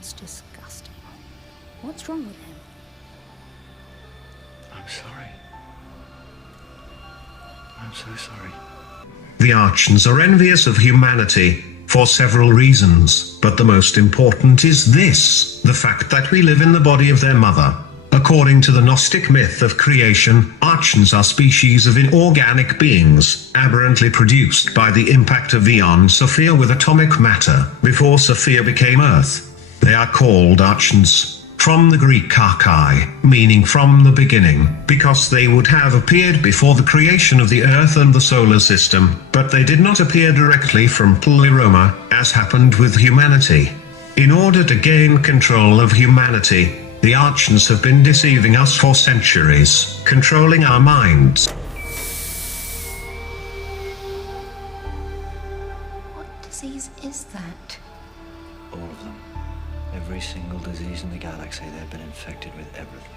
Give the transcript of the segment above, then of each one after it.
That's disgusting. What's wrong with him? I'm sorry. I'm so sorry. The Archons are envious of humanity, for several reasons, but the most important is this, the fact that we live in the body of their mother. According to the Gnostic myth of creation, Archons are species of inorganic beings, aberrantly produced by the impact of Aeon Sophia with atomic matter, before Sophia became Earth. They are called Archons, from the Greek archai, meaning from the beginning, because they would have appeared before the creation of the Earth and the solar system, but they did not appear directly from Pleroma, as happened with humanity. In order to gain control of humanity, the Archons have been deceiving us for centuries, controlling our minds. What disease is that? All of them. Every single disease in the galaxy, they've been infected with everything.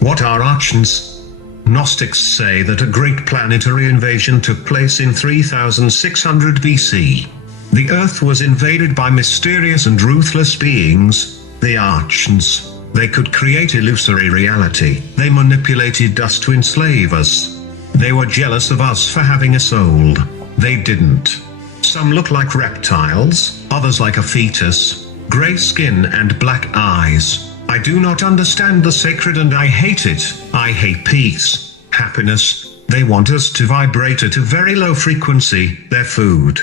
What are Archons? Gnostics say that a great planetary invasion took place in 3600 BC. The Earth was invaded by mysterious and ruthless beings, the Archons. They could create illusory reality. They manipulated us to enslave us. They were jealous of us for having a soul. They didn't. Some look like reptiles, others like a fetus. Grey skin and black eyes. I do not understand the sacred and I hate it. I hate peace, happiness. They want us to vibrate at a very low frequency, their food.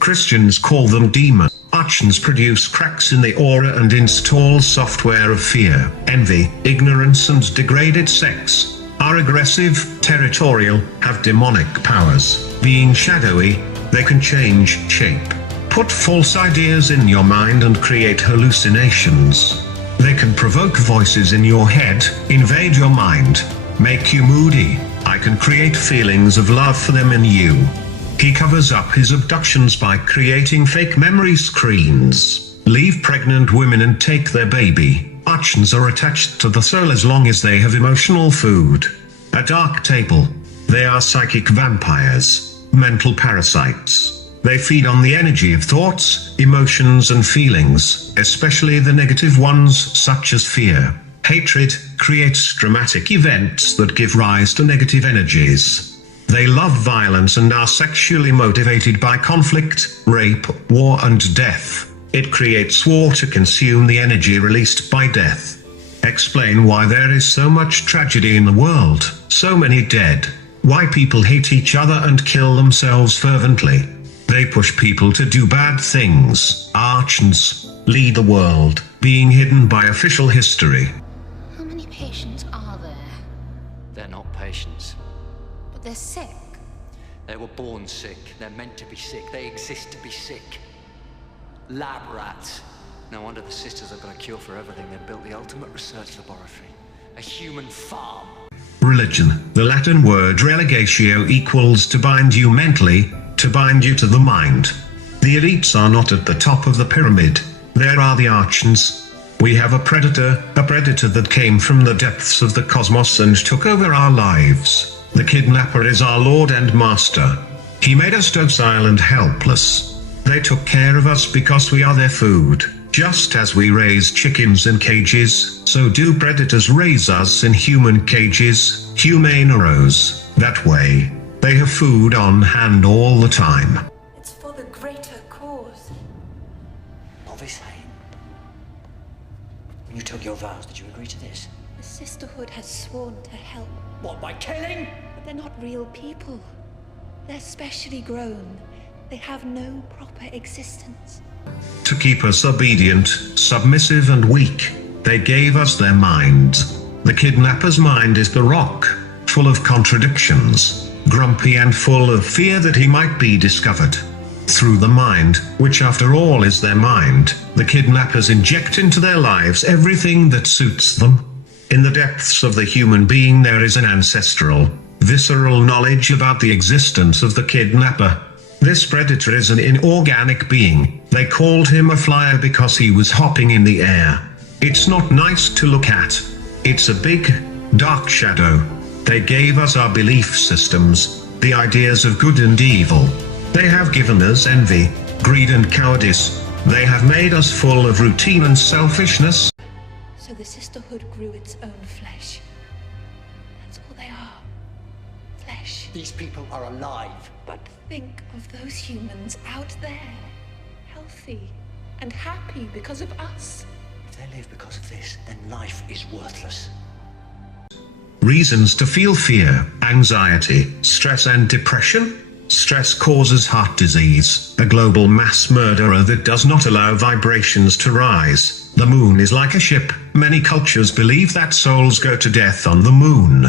Christians call them demons. Archons produce cracks in the aura and install software of fear, envy, ignorance and degraded sex. Are aggressive, territorial, have demonic powers. Being shadowy, they can change shape. Put false ideas in your mind and create hallucinations. They can provoke voices in your head, invade your mind, make you moody. I can create feelings of love for them in you. He covers up his abductions by creating fake memory screens. Leave pregnant women and take their baby. Archons are attached to the soul as long as they have emotional food. A dark table. They are psychic vampires, mental parasites. They feed on the energy of thoughts, emotions and feelings, especially the negative ones such as fear. Hatred creates dramatic events that give rise to negative energies. They love violence and are sexually motivated by conflict, rape, war and death. It creates war to consume the energy released by death. Explain why there is so much tragedy in the world, so many dead. Why people hate each other and kill themselves fervently. They push people to do bad things. Archons lead the world, being hidden by official history. How many patients are there? They're not patients. But they're sick. They were born sick. They're meant to be sick. They exist to be sick. Lab rats. No wonder the sisters have got a cure for everything. They've built the ultimate research laboratory. A human farm. Religion. The Latin word relegatio equals to bind you mentally, to bind you to the mind. The elites are not at the top of the pyramid. There are the Archons. We have a predator that came from the depths of the cosmos and took over our lives. The kidnapper is our lord and master. He made us docile and helpless. They took care of us because we are their food. Just as we raise chickens in cages, so do predators raise us in human cages, humaneros. That way, they have food on hand all the time. It's for the greater cause. What are they saying? When you took your vows, did you agree to this? The Sisterhood has sworn to help. What, by killing? But they're not real people. They're specially grown. They have no proper existence. To keep us obedient, submissive and weak, they gave us their minds. The kidnapper's mind is the rock, full of contradictions, grumpy and full of fear that he might be discovered. Through the mind, which after all is their mind, the kidnappers inject into their lives everything that suits them. In the depths of the human being there is an ancestral, visceral knowledge about the existence of the kidnapper. This predator is an inorganic being. They called him a flyer because he was hopping in the air. It's not nice to look at. It's a big, dark shadow. They gave us our belief systems, the ideas of good and evil. They have given us envy, greed and cowardice. They have made us full of routine and selfishness. So the sisterhood grew its own flesh. That's all they are. Flesh. These people are alive. But think of those humans out there. Healthy and happy because of us. If they live because of this, then life is worthless. Reasons to feel fear, anxiety, stress and depression. Stress causes heart disease, a global mass murderer that does not allow vibrations to rise. The moon is like a ship. Many cultures believe that souls go to death on the moon.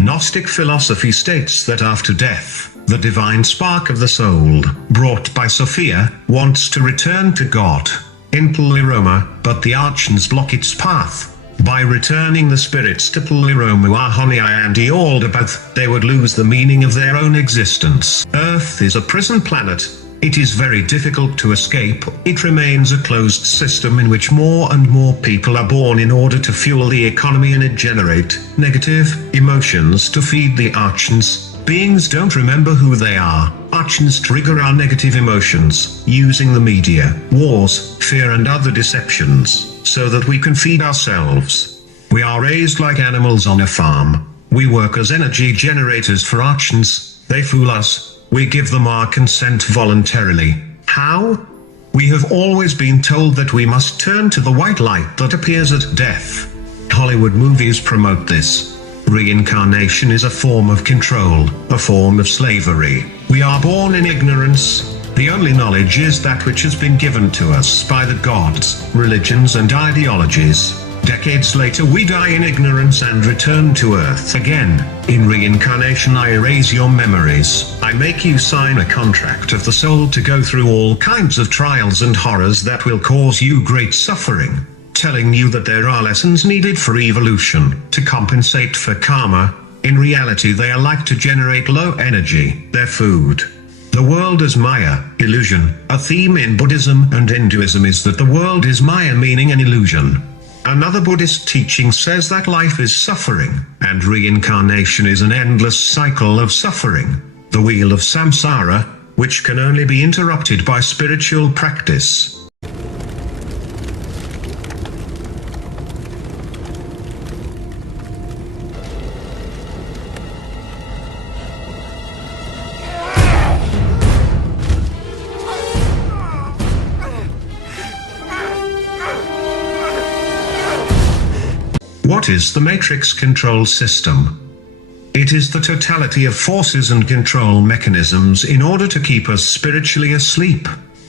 Gnostic philosophy states that after death, the divine spark of the soul, brought by Sophia, wants to return to God in Pleroma, but the archons block its path. By returning the spirits to Pleroma and Ealdabaoth, they would lose the meaning of their own existence. Earth is a prison planet. It is very difficult to escape. It remains a closed system in which more and more people are born in order to fuel the economy, and it generate negative emotions to feed the archons. Beings don't remember who they are. Archons trigger our negative emotions, using the media, wars, fear and other deceptions, so that we can feed ourselves. We are raised like animals on a farm. We work as energy generators for archons. They fool us. We give them our consent voluntarily. How? We have always been told that we must turn to the white light that appears at death. Hollywood movies promote this. Reincarnation is a form of control, a form of slavery. We are born in ignorance. The only knowledge is that which has been given to us by the gods, religions and ideologies. Decades later we die in ignorance and return to Earth again. In reincarnation I erase your memories. I make you sign a contract of the soul to go through all kinds of trials and horrors that will cause you great suffering, telling you that there are lessons needed for evolution, to compensate for karma. In reality they are like to generate low energy, their food. The world is Maya, illusion. A theme in Buddhism and Hinduism is that the world is Maya, meaning an illusion. Another Buddhist teaching says that life is suffering, and reincarnation is an endless cycle of suffering. The wheel of samsara, which can only be interrupted by spiritual practice. What is the Matrix control system? It is the totality of forces and control mechanisms in order to keep us spiritually asleep.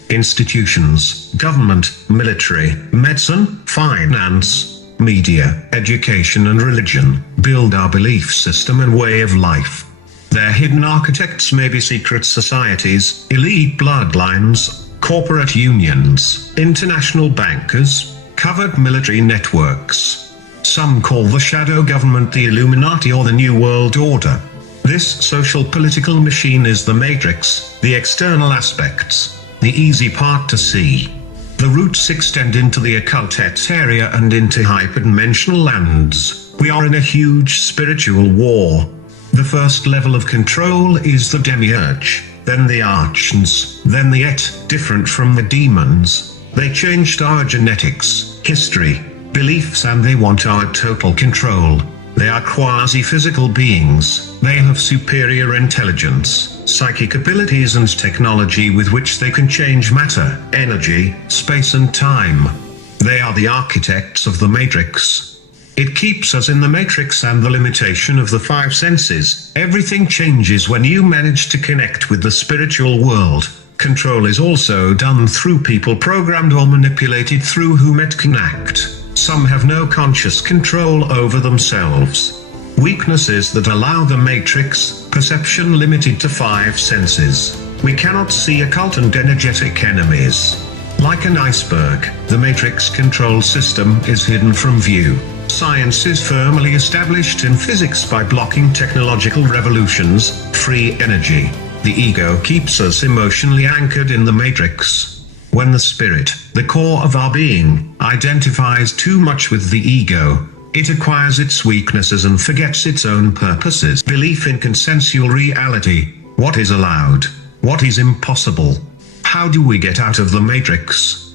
Institutions, government, military, medicine, finance, media, education and religion build our belief system and way of life. Their hidden architects may be secret societies, elite bloodlines, corporate unions, international bankers, covert military networks. Some call the shadow government the Illuminati or the New World Order. This social political machine is the Matrix, the external aspects, the easy part to see. The roots extend into the occult area and into hyperdimensional lands. We are in a huge spiritual war. The first level of control is the demiurge, then the archons, then the different from the demons. They changed our genetics, history, beliefs, and they want our total control. They are quasi-physical beings. They have superior intelligence, psychic abilities and technology with which they can change matter, energy, space and time. They are the architects of the Matrix. It keeps us in the Matrix and the limitation of the five senses. Everything changes when you manage to connect with the spiritual world. Control is also done through people programmed or manipulated through whom it can act. Some have no conscious control over themselves. Weaknesses that allow the Matrix, perception limited to five senses. We cannot see occult and energetic enemies. Like an iceberg, the Matrix control system is hidden from view. Science is firmly established in physics by blocking technological revolutions, free energy. The ego keeps us emotionally anchored in the Matrix. When the spirit, the core of our being, identifies too much with the ego, it acquires its weaknesses and forgets its own purposes. Belief in consensual reality. What is allowed? What is impossible? How do we get out of the Matrix?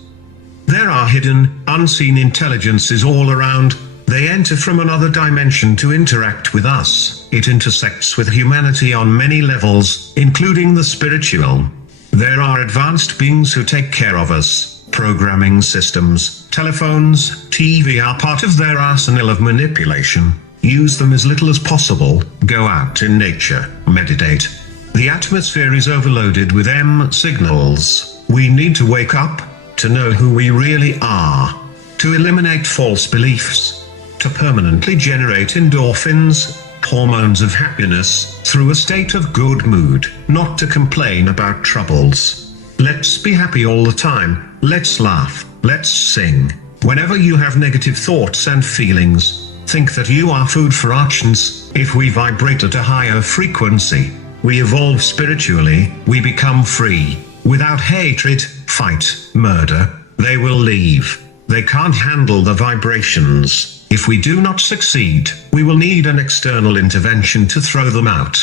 There are hidden, unseen intelligences all around. They enter from another dimension to interact with us. It intersects with humanity on many levels, including the spiritual. There are advanced beings who take care of us. Programming systems, telephones, TV are part of their arsenal of manipulation. Use them as little as possible. Go out in nature, meditate. The atmosphere is overloaded with M signals. We need to wake up, to know who we really are, to eliminate false beliefs, to permanently generate endorphins, hormones of happiness, through a state of good mood, not to complain about troubles. Let's be happy all the time, let's laugh, let's sing. Whenever you have negative thoughts and feelings, think that you are food for actions. If we vibrate at a higher frequency, we evolve spiritually, we become free. Without hatred, fight, murder, they will leave. They can't handle the vibrations. If we do not succeed, we will need an external intervention to throw them out.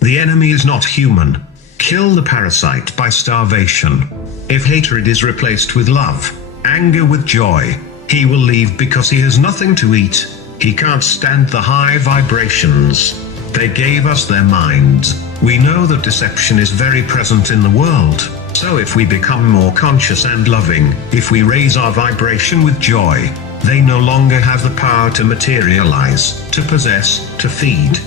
The enemy is not human. Kill the parasite by starvation. If hatred is replaced with love, anger with joy, he will leave because he has nothing to eat. He can't stand the high vibrations. They gave us their minds. We know that deception is very present in the world. So if we become more conscious and loving, if we raise our vibration with joy, they no longer have the power to materialize, to possess, to feed,